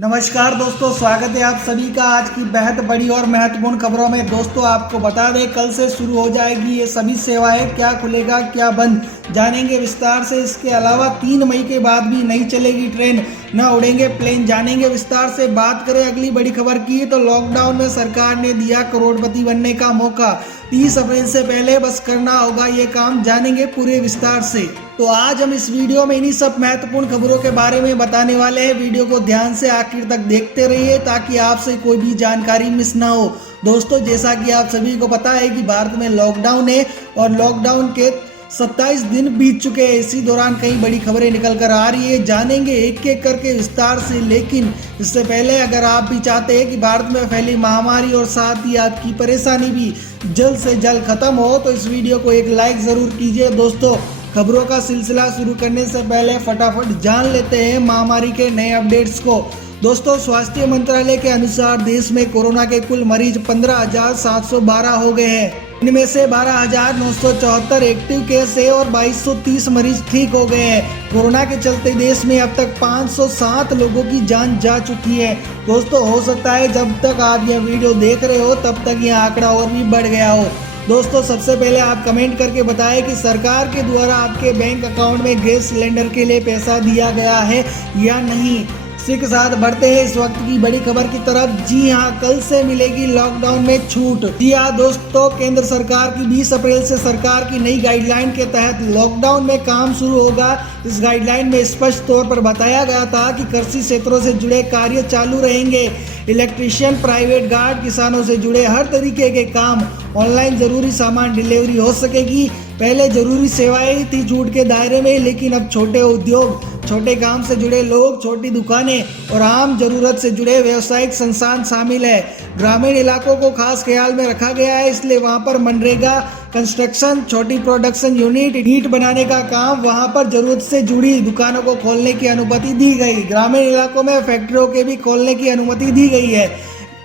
नमस्कार दोस्तों, स्वागत है आप सभी का आज की बेहद बड़ी और महत्वपूर्ण खबरों में। दोस्तों आपको बता दें, कल से शुरू हो जाएगी ये सभी सेवाएं। क्या खुलेगा क्या बंद, जानेंगे विस्तार से। इसके अलावा 3 मई के बाद भी नहीं चलेगी ट्रेन, न उड़ेंगे प्लेन, जानेंगे विस्तार से। बात करें अगली बड़ी खबर की तो लॉकडाउन में सरकार ने दिया करोड़पति बनने का मौका। 30 अप्रैल से पहले बस करना होगा ये काम, जानेंगे पूरे विस्तार से। तो आज हम इस वीडियो में इन्हीं सब महत्वपूर्ण खबरों के बारे में बताने वाले हैं। वीडियो को ध्यान से आखिर तक देखते रहिए ताकि आपसे कोई भी जानकारी मिस ना हो। दोस्तों जैसा कि आप सभी को पता है कि भारत में लॉकडाउन है और लॉकडाउन के 27 दिन बीत चुके हैं। इसी दौरान कई बड़ी खबरें निकल कर आ रही है, जानेंगे एक एक करके विस्तार से। लेकिन इससे पहले अगर आप भी चाहते हैं कि भारत में फैली महामारी और साथ ही आपकी परेशानी भी जल्द से जल्द खत्म हो तो इस वीडियो को एक लाइक जरूर कीजिए। दोस्तों खबरों का सिलसिला शुरू करने से पहले फटाफट जान लेते हैं महामारी के नए अपडेट्स को। दोस्तों स्वास्थ्य मंत्रालय के अनुसार देश में कोरोना के कुल मरीज 15,712 हो गए हैं। इनमें से 12,974 एक्टिव केस है और 2,230 मरीज ठीक हो गए हैं। कोरोना के चलते देश में अब तक 507 लोगों की जान जा चुकी है। दोस्तों हो सकता है जब तक आप यह वीडियो देख रहे हो तब तक यह आंकड़ा और भी बढ़ गया हो। दोस्तों सबसे पहले आप कमेंट करके बताएं कि सरकार के द्वारा आपके बैंक अकाउंट में गैस सिलेंडर के लिए पैसा दिया गया है या नहीं। इसी के साथ बढ़ते हैं इस वक्त की बड़ी खबर की तरफ। जी हां, कल से मिलेगी लॉकडाउन में छूट। जी हां दोस्तों, केंद्र सरकार की 20 अप्रैल से सरकार की नई गाइडलाइन के तहत लॉकडाउन में काम शुरू होगा। इस गाइडलाइन में स्पष्ट तौर पर बताया गया था कि कृषि क्षेत्रों से जुड़े कार्य चालू रहेंगे। इलेक्ट्रीशियन, प्राइवेट गार्ड, किसानों से जुड़े हर तरीके के काम, ऑनलाइन जरूरी सामान डिलीवरी हो सकेगी। पहले जरूरी सेवाएं थी छूट के दायरे में, लेकिन अब छोटे उद्योग, छोटे काम से जुड़े लोग, छोटी दुकानें और आम जरूरत से जुड़े व्यवसायिक संस्थान शामिल है। ग्रामीण इलाकों को खास ख्याल में रखा गया है, इसलिए वहां पर मनरेगा, कंस्ट्रक्शन, छोटी प्रोडक्शन यूनिट, ईंट बनाने का काम, वहां पर जरूरत से जुड़ी दुकानों को खोलने की अनुमति दी गई। ग्रामीण इलाकों में फैक्ट्रियों के भी खोलने की अनुमति दी गई है।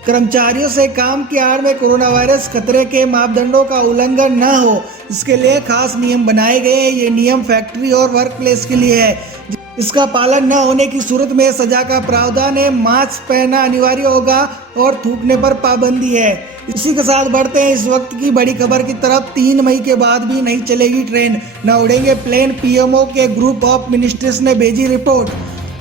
कर्मचारियों से काम की आड़ में कोरोना वायरस खतरे के मापदंडों का उल्लंघन न हो, इसके लिए खास नियम बनाए गए हैं। ये नियम फैक्ट्री और वर्क प्लेस के लिए है। इसका पालन न होने की सूरत में सजा का प्रावधान है। मास्क पहनना अनिवार्य होगा और थूकने पर पाबंदी है। इसी के साथ बढ़ते हैं इस वक्त की बड़ी खबर की तरफ। 3 मई के बाद भी नहीं चलेगी ट्रेन, न उड़ेंगे प्लेन। पीएमओ के ग्रुप ऑफ मिनिस्टर्स ने भेजी रिपोर्ट।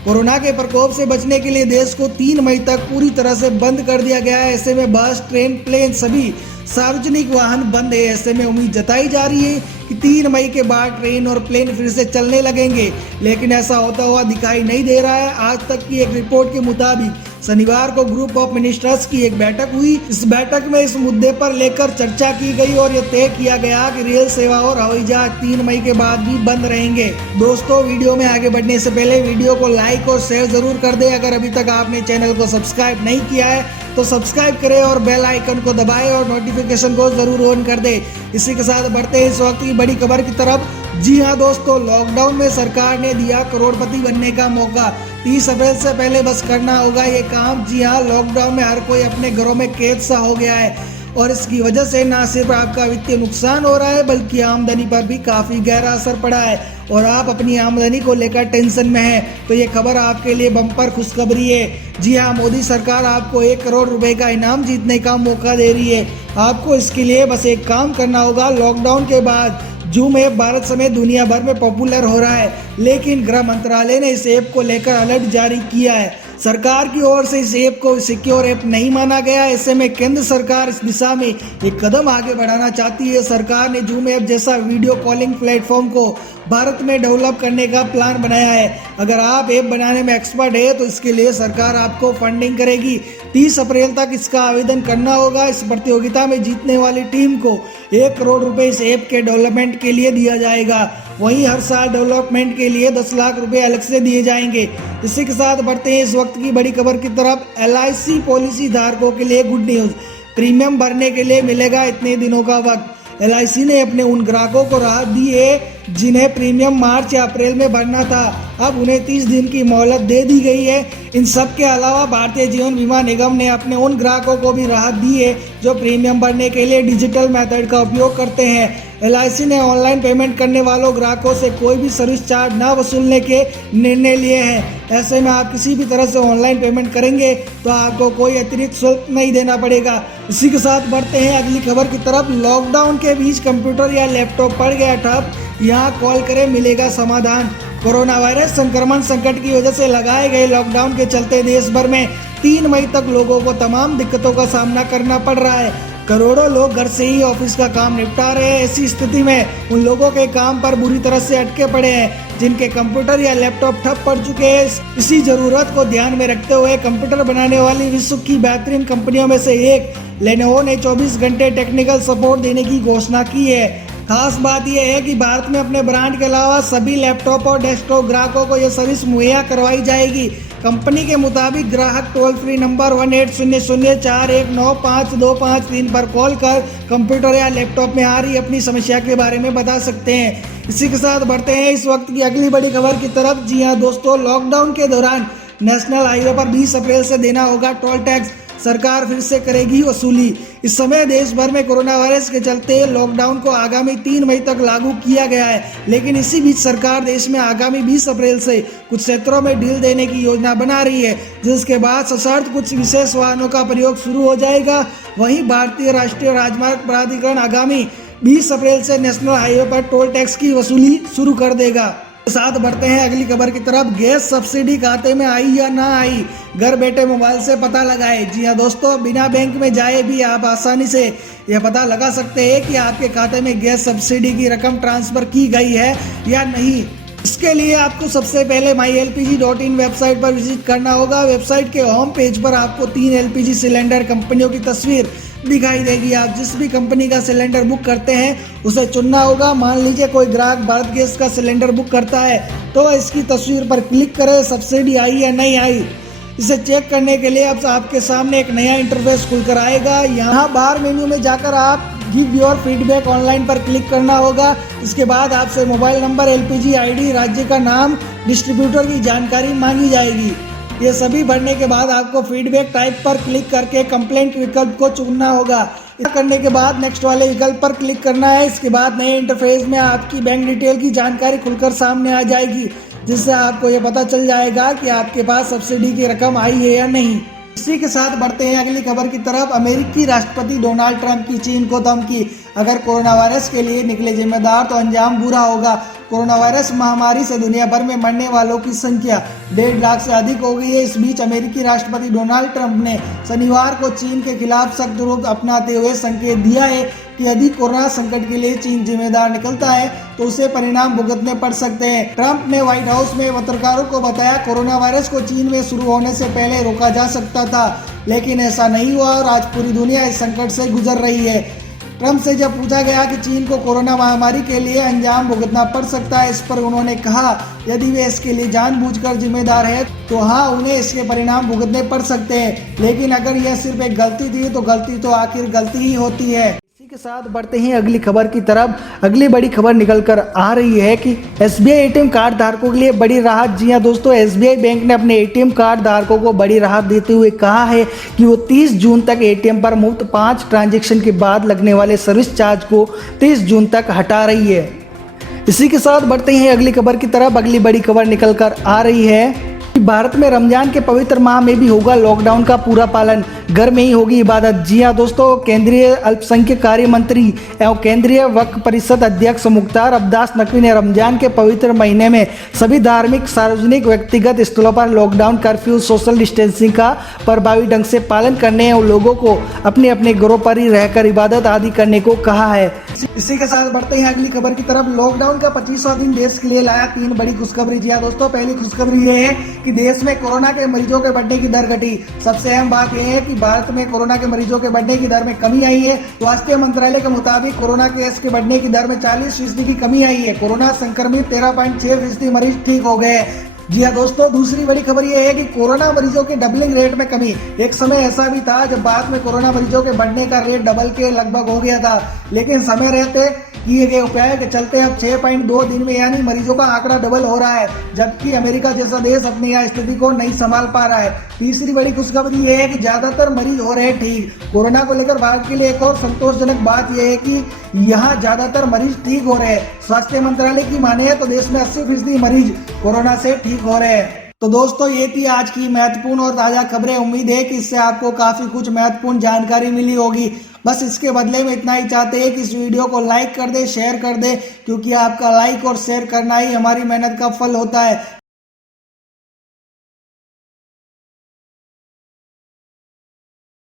कोरोना के प्रकोप से बचने के लिए देश को 3 मई तक पूरी तरह से बंद कर दिया गया है। ऐसे में बस, ट्रेन, प्लेन, सभी सार्वजनिक वाहन बंद है। ऐसे में उम्मीद जताई जा रही है कि 3 मई के बाद ट्रेन और प्लेन फिर से चलने लगेंगे, लेकिन ऐसा होता हुआ दिखाई नहीं दे रहा है। आज तक की एक रिपोर्ट के मुताबिक शनिवार को ग्रुप ऑफ मिनिस्टर्स की एक बैठक हुई। इस बैठक में इस मुद्दे पर लेकर चर्चा की गई और यह तय किया गया कि रेल सेवा और हवाई जहाज 3 मई के बाद भी बंद रहेंगे। दोस्तों वीडियो में आगे बढ़ने से पहले वीडियो को लाइक और शेयर जरूर कर दें। अगर अभी तक आपने चैनल को सब्सक्राइब नहीं किया है तो सब्सक्राइब करें और बेल आइकन को दबाएं और नोटिफिकेशन को जरूर ऑन कर दें। इसी के साथ बढ़ते हैं इस वक्त की बड़ी खबर की तरफ। जी हां दोस्तों, लॉकडाउन में सरकार ने दिया करोड़पति बनने का मौका। 30 अप्रैल से पहले बस करना होगा ये काम। जी हां, लॉकडाउन में हर कोई अपने घरों में कैद सा हो गया है और इसकी वजह से न सिर्फ आपका वित्तीय नुकसान हो रहा है बल्कि आमदनी पर भी काफी गहरा असर पड़ा है और आप अपनी आमदनी को लेकर टेंशन में हैं। तो ये खबर आपके लिए बम्पर खुशखबरी है। जी हाँ, मोदी सरकार आपको 1 करोड़ रुपए का इनाम जीतने का मौका दे रही है। आपको इसके लिए बस एक काम करना होगा। लॉकडाउन के बाद जूम ऐप भारत समेत दुनिया भर में पॉपुलर हो रहा है, लेकिन गृह मंत्रालय ने इस ऐप को लेकर अलर्ट जारी किया है। सरकार की ओर से इस ऐप को सिक्योर ऐप नहीं माना गया। ऐसे में केंद्र सरकार इस दिशा में एक कदम आगे बढ़ाना चाहती है। सरकार ने जूम ऐप जैसा वीडियो कॉलिंग प्लेटफॉर्म को भारत में डेवलप करने का प्लान बनाया है। अगर आप ऐप बनाने में एक्सपर्ट है तो इसके लिए सरकार आपको फंडिंग करेगी। 30 अप्रैल तक इसका आवेदन करना होगा। इस प्रतियोगिता में जीतने वाली टीम को 1 करोड़ रुपए इस ऐप के डेवलपमेंट के लिए दिया जाएगा। वहीं हर साल डेवलपमेंट के लिए 10 लाख रुपए अलग से दिए जाएंगे। इसी के साथ बढ़ते हैं इस वक्त की बड़ी खबर की तरफ। LIC पॉलिसी धारकों के लिए गुड न्यूज। प्रीमियम भरने के लिए मिलेगा इतने दिनों का वक्त। LIC ने अपने उन ग्राहकों को राहत दी है जिन्हें प्रीमियम मार्च या अप्रैल में भरना था। अब उन्हें 30 दिन की मोहलत दे दी गई है। इन सब के अलावा भारतीय जीवन बीमा निगम ने अपने उन ग्राहकों को भी राहत दी है जो प्रीमियम भरने के लिए डिजिटल मेथड का उपयोग करते हैं। LIC ने ऑनलाइन पेमेंट करने वालों ग्राहकों से कोई भी सर्विस चार्ज न वसूलने के निर्णय लिए हैं। ऐसे में आप किसी भी तरह से ऑनलाइन पेमेंट करेंगे तो आपको कोई अतिरिक्त शुल्क नहीं देना पड़ेगा। इसी के साथ बढ़ते हैं अगली खबर की तरफ। लॉकडाउन के बीच कंप्यूटर या लैपटॉप पड़ गया ठप, यहाँ कॉल करें मिलेगा समाधान। कोरोना वायरस संक्रमण संकट की वजह से लगाए गए लॉकडाउन के चलते देश भर में 3 मई तक लोगों को तमाम दिक्कतों का सामना करना पड़ रहा है। करोड़ों लोग घर से ही ऑफिस का काम निपटा रहे हैं। ऐसी स्थिति में उन लोगों के काम पर बुरी तरह से अटके पड़े हैं जिनके कंप्यूटर या लैपटॉप ठप पड़ चुके हैं। इसी जरूरत को ध्यान में रखते हुए कंप्यूटर बनाने वाली विश्व की बेहतरीन कंपनियों में से एक लेनोवो ने 24 घंटे टेक्निकल सपोर्ट देने की घोषणा की है। खास बात यह है कि भारत में अपने ब्रांड के अलावा सभी लैपटॉप और डेस्कटॉप ग्राहकों को यह सर्विस मुहैया करवाई जाएगी। कंपनी के मुताबिक ग्राहक टोल फ्री नंबर 180041952553 पर कॉल कर कंप्यूटर या लैपटॉप में आ रही अपनी समस्या के बारे में बता सकते हैं। इसी के साथ बढ़ते हैं इस वक्त की अगली बड़ी खबर की तरफ। जी हां दोस्तों, लॉकडाउन के दौरान नेशनल हाईवे पर 20 अप्रैल से देना होगा टोल टैक्स, सरकार फिर से करेगी वसूली। इस समय देश भर में कोरोना वायरस के चलते लॉकडाउन को आगामी 3 मई तक लागू किया गया है, लेकिन इसी बीच सरकार देश में आगामी 20 अप्रैल से कुछ क्षेत्रों में ढील देने की योजना बना रही है, जिसके बाद सशर्त कुछ विशेष वाहनों का प्रयोग शुरू हो जाएगा। वहीं भारतीय राष्ट्रीय राजमार्ग प्राधिकरण आगामी 20 अप्रैल से नेशनल हाईवे पर टोल टैक्स की वसूली शुरू कर देगा। साथ बढ़ते हैं अगली खबर की तरफ। गैस सब्सिडी खाते में आई या ना आई, घर बैठे मोबाइल से पता लगाए। जी हां दोस्तों, बिना बैंक में जाए भी आप आसानी से यह पता लगा सकते हैं कि आपके खाते में गैस सब्सिडी की रकम ट्रांसफर की गई है या नहीं। इसके लिए आपको सबसे पहले mylpg.in वेबसाइट पर विजिट करना होगा। वेबसाइट के होम पेज पर आपको 3 एलपीजी सिलेंडर कंपनियों की तस्वीर दिखाई देगी। आप जिस भी कंपनी का सिलेंडर बुक करते हैं उसे चुनना होगा। मान लीजिए कोई ग्राहक भारत गैस का सिलेंडर बुक करता है तो वह इसकी तस्वीर पर क्लिक करे, सब्सिडी आई या नहीं आई इसे चेक करने के लिए अब आपके सामने एक नया इंटरफेस खुलकर आएगा। यहाँ बाहर मेन्यू में जाकर आप गिव योर फीडबैक ऑनलाइन पर क्लिक करना होगा। इसके बाद आपसे मोबाइल नंबर, एलपीजी आईडी, राज्य का नाम, डिस्ट्रीब्यूटर की जानकारी मांगी जाएगी। ये सभी भरने के बाद आपको फीडबैक टाइप पर क्लिक करके कंप्लेंट विकल्प को चुनना होगा। इतना करने के बाद नेक्स्ट वाले विकल्प पर क्लिक करना है। इसके बाद नए इंटरफेस में आपकी बैंक डिटेल की जानकारी खुलकर सामने आ जाएगी, जिससे आपको ये पता चल जाएगा कि आपके पास सब्सिडी की रकम आई है या नहीं। इसी के साथ बढ़ते हैं अगली खबर की तरफ। अमेरिकी राष्ट्रपति डोनाल्ड ट्रंप की चीन को धमकी, अगर कोरोना वायरस के लिए निकले जिम्मेदार तो अंजाम बुरा होगा। कोरोना वायरस महामारी से दुनिया भर में मरने वालों की संख्या 1.5 लाख से अधिक हो गई है। इस बीच अमेरिकी राष्ट्रपति डोनाल्ड ट्रंप ने शनिवार को चीन के खिलाफ सख्त रुख अपनाते हुए संकेत दिया है कि यदि कोरोना संकट के लिए चीन जिम्मेदार निकलता है तो उसे परिणाम भुगतने पड़ सकते हैं। ट्रंप ने व्हाइट हाउस में पत्रकारों को बताया, कोरोना वायरस को चीन में शुरू होने से पहले रोका जा सकता था, लेकिन ऐसा नहीं हुआ और आज पूरी दुनिया इस संकट से गुजर रही है। ट्रंप से जब पूछा गया कि चीन को कोरोना महामारी के लिए अंजाम भुगतना पड़ सकता है, इस पर उन्होंने कहा यदि वे इसके लिए जानबूझकर जिम्मेदार है तो हाँ, उन्हें इसके परिणाम भुगतने पड़ सकते हैं, लेकिन अगर यह सिर्फ एक गलती थी तो गलती तो आखिर गलती ही होती है। इसी के साथ बढ़ते हैं अगली खबर की तरफ। अगली बड़ी खबर निकल कर आ रही है कि एसबीआई एटीएम कार्ड धारकों के लिए बड़ी राहत। जी हां दोस्तों, एसबीआई बैंक ने अपने एटीएम कार्ड धारकों को बड़ी राहत देते हुए कहा है कि वो 30 जून तक एटीएम पर मुफ्त 5 ट्रांजैक्शन के बाद लगने वाले सर्विस चार्ज को 30 जून तक हटा रही है। इसी के साथ बढ़ते हैं अगली खबर की तरफ। अगली बड़ी खबर निकल कर आ रही है भारत में रमजान के पवित्र माह में भी होगा लॉकडाउन का पूरा पालन, घर में ही होगी इबादत। जी हां दोस्तों, केंद्रीय अल्पसंख्यक कार्य मंत्री एवं केंद्रीय वक्फ परिषद अध्यक्ष मुख्तार अब्बास नकवी ने रमजान के पवित्र महीने में सभी धार्मिक, सार्वजनिक, व्यक्तिगत स्थलों पर लॉकडाउन, कर्फ्यू, सोशल डिस्टेंसिंग का प्रभावी ढंग से पालन करने और लोगों को अपने अपने घरों पर ही रहकर इबादत आदि करने को कहा है। इसी के साथ बढ़ते हैं अगली खबर की तरफ। लॉकडाउन का 25वां दिन देश के लिए लाया 3 बड़ी खुशखबरी। जी हां दोस्तों, पहली खुशखबरी ये है कि देश में कोरोना के मरीजों के बढ़ने की दर घटी। सबसे अहम बात यह है कि भारत में कोरोना के मरीजों के बढ़ने की दर में कमी आई है। स्वास्थ्य मंत्रालय के मुताबिक कोरोना केस के बढ़ने की दर में 40% की कमी आई है। कोरोना संक्रमित 13.6% मरीज ठीक हो गए। जी हाँ दोस्तों, दूसरी बड़ी खबर यह है कि कोरोना मरीजों के डबलिंग रेट में कमी। एक समय ऐसा भी था जब बाद में कोरोना मरीजों के बढ़ने का रेट डबल के लगभग हो गया था, लेकिन समय रहते किए गए उपाय के चलते अब 6.2 दिन में यानी मरीजों का आंकड़ा डबल हो रहा है, जबकि अमेरिका जैसा देश अपनी यह स्थिति को नहीं संभाल पा रहा है। तीसरी बड़ी खुशखबरी यह है कि ज्यादातर मरीज हो रहे ठीक। कोरोना को लेकर भारत के लिए एक और संतोषजनक बात यह है कि यहाँ ज्यादातर मरीज ठीक हो रहे हैं। स्वास्थ्य मंत्रालय की माने तो देश में 80% मरीज कोरोना से ठीक हो रहे हैं। तो दोस्तों ये थी आज की महत्वपूर्ण और ताजा खबरें। उम्मीद है कि इससे आपको काफी कुछ महत्वपूर्ण जानकारी मिली होगी। बस इसके बदले में इतना ही चाहते हैं कि इस वीडियो को लाइक कर दे, शेयर कर दे, क्योंकि आपका लाइक और शेयर करना ही हमारी मेहनत का फल होता है।